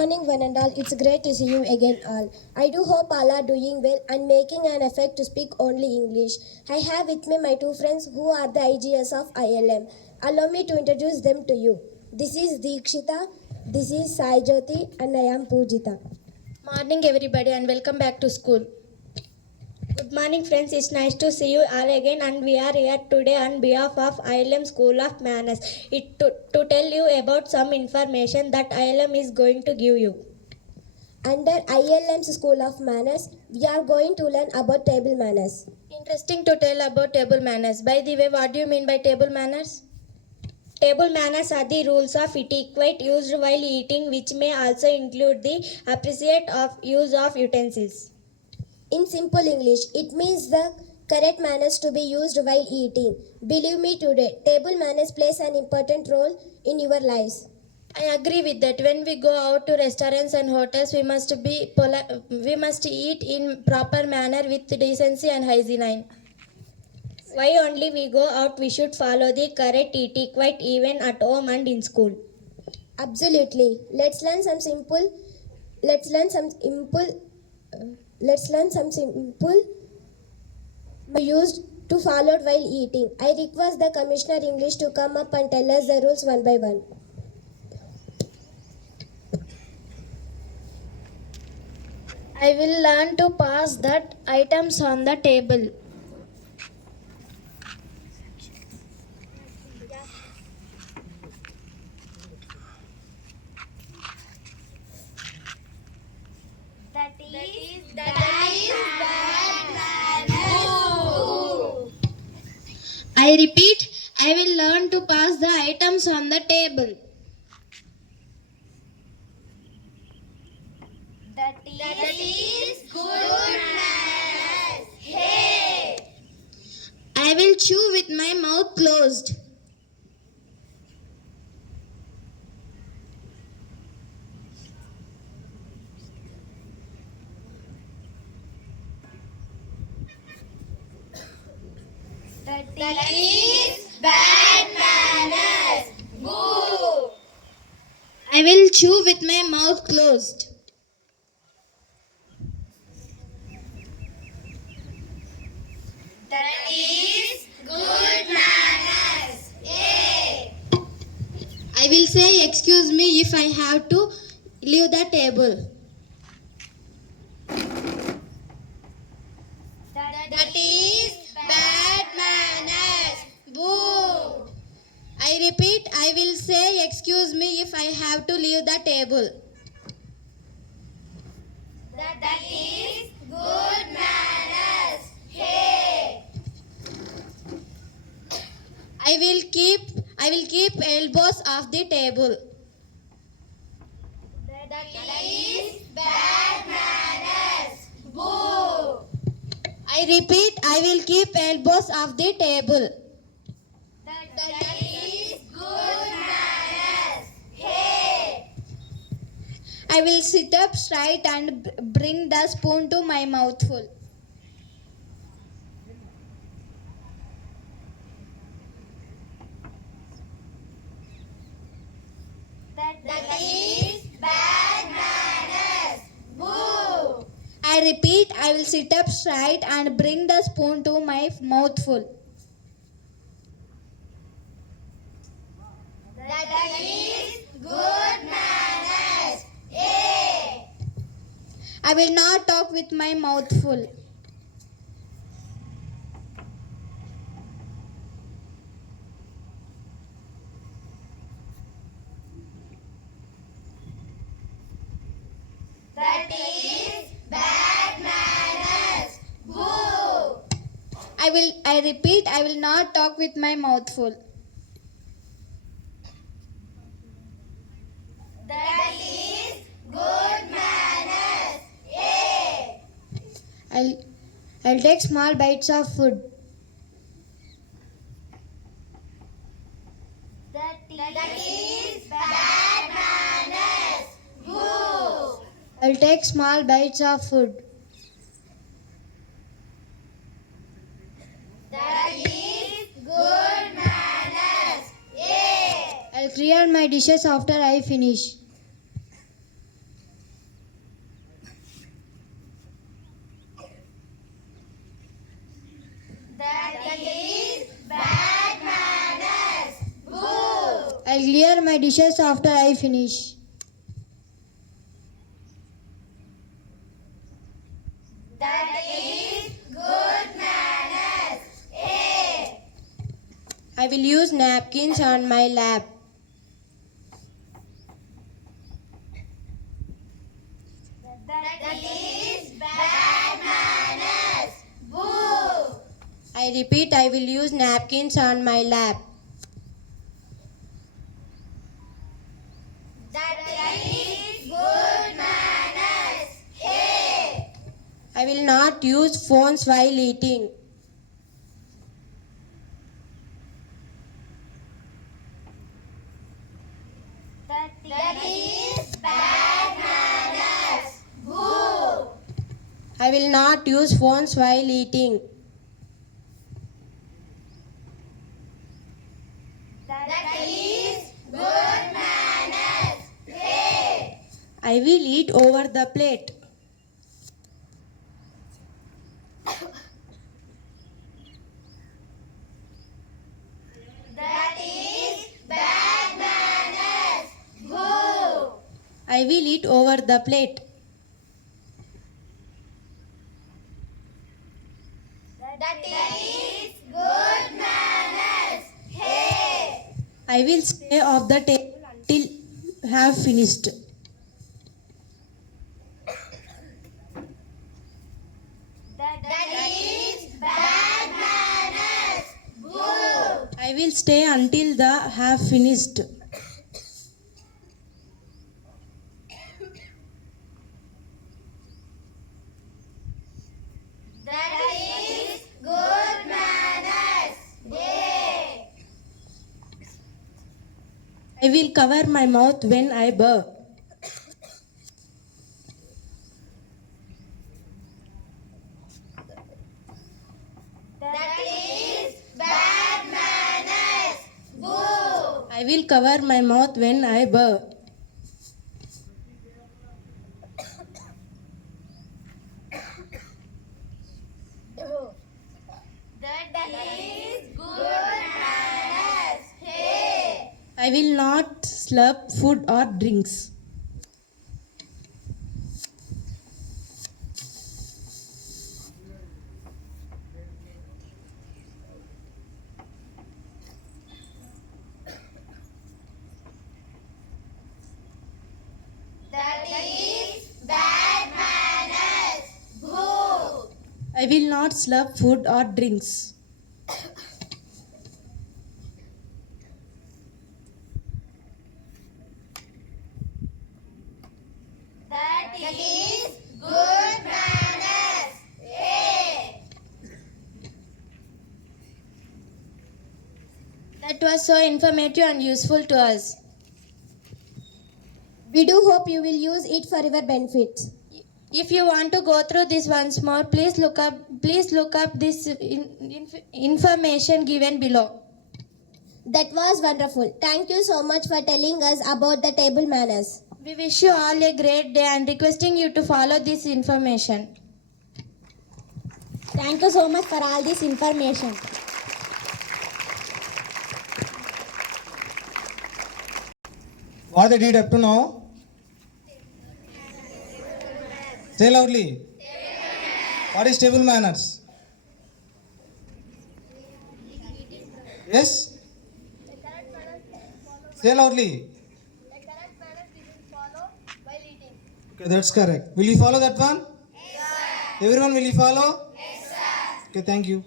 morning, one and all. It's great to see you again, all. I do hope all are doing well and making an effort to speak only English. I have with me my two friends who are the IGS of ILM. Allow me to introduce them to you. This is Deekshita, this is Sai Jyoti, and I am Pujita. Morning everybody and welcome back to school. Good morning friends, it's nice to see you all again and we are here today on behalf of ILM School of Manners to tell you about some information that ILM is going to give you. Under ILM's School of Manners, we are going to learn about table manners. Interesting to tell about table manners. By the way, what do you mean by table manners? Table manners are the rules of etiquette used while eating, which may also include the appreciate of use of utensils. In simple English, it means the correct manners to be used while eating. Believe me today, table manners plays an important role in your lives. I agree with that. When we go out to restaurants and hotels, we must eat in proper manner with decency and hygiene. Why only we go out, we should follow the correct etiquette even at home and in school. Absolutely. Let's learn some simple used to follow while eating. I request the Commissioner English to come up and tell us the rules one by one. I will learn to pass that items on the table. I repeat, I will learn to pass the items on the table. That is good manners. Hey! I will chew with my mouth closed. That is bad manners. Boo! I will chew with my mouth closed. That is good manners. Hey! I will say excuse me if I have to leave the table. That is bad manners. Boo! I repeat, I will say excuse me if I have to leave the table. That is good manners. Hey! I will keep elbows off the table. That is bad manners. Boo! I repeat, I will keep elbows off the table. That is good manners. Hey! I will sit up straight and bring the spoon to my mouthful. That is bad manners. Boo! I repeat, I will sit up straight and bring the spoon to my mouthful. That is good manners. Hey! I will not talk with my mouth full. That is bad manners. Boo! I repeat, I will not talk with my mouth full. That is good manners. Hey! I'll take small bites of food. That is bad manners. Boo! I'll take small bites of food. That is good manners. Yeah! I'll clear my dishes after I finish. my dishes after I finish. That is good manners. A. I will use napkins on my lap. That is bad manners. Boo. I repeat, I will use napkins on my lap. That is good manners. A. I will not use phones while eating. That is bad manners. Boo. I will not use phones while eating. That is good manners. A. I will eat over the plate. That is bad manners. Boo. I will eat over the plate. That is good manners. Hey. I will stay off the table until have finished. That is bad manners. Boo. I will stay until the have finished. That is good manners. A. I will cover my mouth when I burp. That is bad manners. Boo. I will cover my mouth when I burp. That is good manners. Hey. I will not slurp food or drinks. That is bad manners. Boo. I will not slurp food or drinks. That is good manners. A. That was so informative and useful to us. We do hope you will use it for your benefit. If you want to go through this once more, please look up this information given below. That was wonderful. Thank you so much for telling us about the table manners. We wish you all a great day and requesting you to follow this information. Thank you so much for all this information. What they did up to now? Say loudly. What is table manners? Yes? Say loudly. Okay, that's correct. Will you follow that one? Yes, sir. Everyone, will you follow? Yes, sir. Okay, thank you.